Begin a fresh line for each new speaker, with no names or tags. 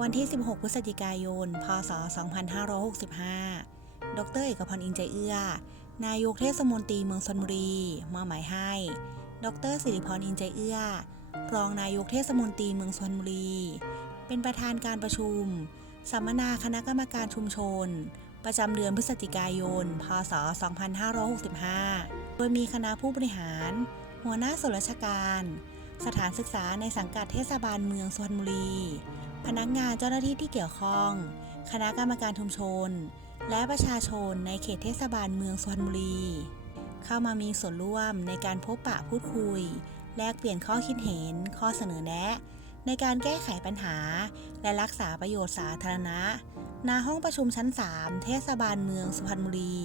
วันที่ 16 พฤศจิกายน พศ 2565 ดร เอกพรอินใจเอื้อ นายกเทศมนตรีเมืองชนบุรีมอบหมายให้ ดรสิริพรอินใจเอื้อ รองนายกเทศมนตรีเมืองชนบุรี เป็นประธานการประชุม สัมมนาคณะกรรมการชุมชน ประจำเดือนพฤศจิกายน พศ 2565 โดยมีคณะผู้บริหาร หัวหน้าส่วนราชการ สถานศึกษาในสังกัดเทศบาลเมืองสุพรรณบุรี พนักงานเจ้าหน้าที่ที่เกี่ยวข้อง คณะกรรมการชุมชน และประชาชนในเขตเทศบาลเมืองสุพรรณบุรี เข้ามามีส่วนร่วมในการพบปะพูดคุย แลกเปลี่ยนข้อคิดเห็น ข้อเสนอแนะ ในการแก้ไขปัญหา และรักษาประโยชน์สาธารณะณห้องประชุมชั้น 3 เทศบาลเมืองสุพรรณบุรี